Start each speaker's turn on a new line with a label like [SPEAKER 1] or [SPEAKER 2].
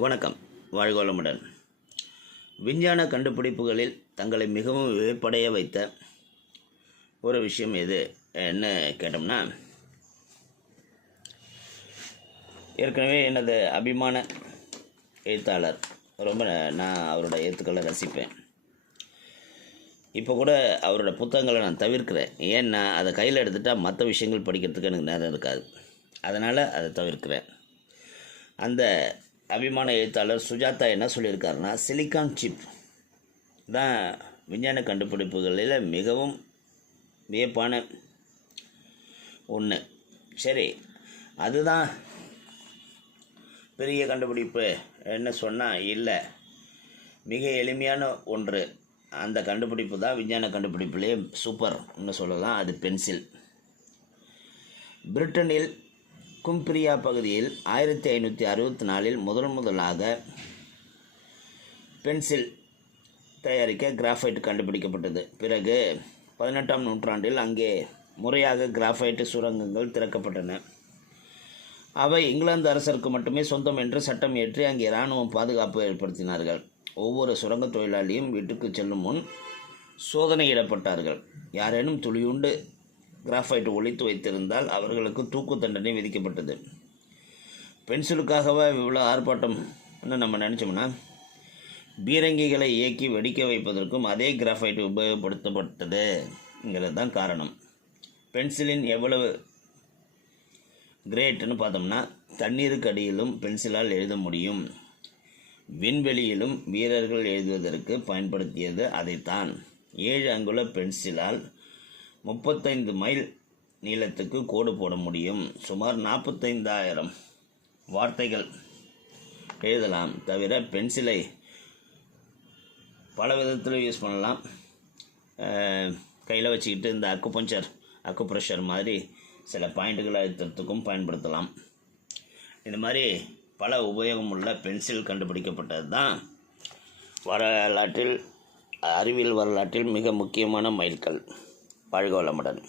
[SPEAKER 1] வணக்கம். வாழ்கோளமுடன். விஞ்ஞான கண்டுபிடிப்புகளில் தங்களை மிகவும் வியப்படைய வைத்த ஒரு விஷயம் எது என்ன கேட்டோம்னா ஏற்கனவே எனது அபிமான எழுத்தாளர் ரொம்ப நான் அவரோட எழுத்துக்களை ரசிப்பேன். இப்போ கூட அவரோட புத்தகங்களை நான் தவிர்க்கிறேன். ஏன்னா அதை கையில் எடுத்துட்டால் மற்ற விஷயங்கள் படிக்கிறதுக்கு எனக்கு நேரம் இருக்காது. அதனால் அதை தவிர்க்கிறேன். அந்த அபிமான எழுத்தாளர் சுஜாதா என்ன சொல்லியிருக்காருன்னா சிலிக்கான் சிப் தான் விஞ்ஞான கண்டுபிடிப்புகளில் மிகவும் வியப்பான ஒன்று சரி அதுதான் பெரிய கண்டுபிடிப்பு. என்ன சொன்னால் இல்லை. மிக எளிமையான ஒன்று. அந்த கண்டுபிடிப்பு தான் விஞ்ஞான கண்டுபிடிப்புலேயே சூப்பர்னு சொல்லலாம். அது பென்சில். பிரிட்டனில் கும்பிரியா பகுதியில் ஆயிரத்தி ஐநூற்றி அறுபத்தி நாலில் முதன் முதலாக பென்சில் தயாரிக்க கிராஃபைட் கண்டுபிடிக்கப்பட்டது. பிறகு பதினெட்டாம் நூற்றாண்டில் அங்கே முறையாக கிராஃபைட் சுரங்கங்கள் திறக்கப்பட்டன. அவை இங்கிலாந்து அரசருக்கு மட்டுமே சொந்தம் என்று சட்டம் ஏற்றி அங்கே இராணுவம் பாதுகாப்பு ஏற்படுத்தினார்கள். ஒவ்வொரு சுரங்க தொழிலாளியும் வீட்டுக்கு செல்லும் முன் சோதனையிடப்பட்டார்கள். யாரேனும் துளியுண்டு கிராஃபைட் ஒழித்து வைத்திருந்தால் அவர்களுக்கு தூக்கு தண்டனை விதிக்கப்பட்டது. பென்சிலுக்காகவா இவ்வளோ ஆர்ப்பாட்டம்னு நம்ம நினச்சோம்னா பீரங்கிகளை இயக்கி வெடிக்க வைப்பதற்கும் அதே கிராஃபைட் உபயோகப்படுத்தப்பட்டதுங்கிறது தான் காரணம். பென்சிலின் எவ்வளவு கிரேட்னு பார்த்தோம்னா தண்ணீருக்கு அடியிலும் பென்சிலால் எழுத முடியும். விண்வெளியிலும் வீரர்கள் எழுதுவதற்கு பயன்படுத்தியது அதைத்தான். ஏழு அங்குல பென்சிலால் முப்பத்தைந்து மைல் நீளத்துக்கு கோடு போட முடியும். சுமார் நாற்பத்தைந்தாயிரம் வார்த்தைகள் எழுதலாம். தவிர பென்சிலை பல விதத்தில் யூஸ் பண்ணலாம். கையில் வச்சுக்கிட்டு இந்த அக்குபஞ்சர் அக்குப்ரெஷர் அக்கு மாதிரி சில பாயிண்ட்டுகளை அழுத்தத்துக்கும் பயன்படுத்தலாம். இந்த மாதிரி பல உபயோகமுள்ள பென்சில் கண்டுபிடிக்கப்பட்டது தான் வரலாற்றில் அறிவியல் வரலாற்றில் மிக முக்கியமான மைல்கல் வாழ்க வளமுடன்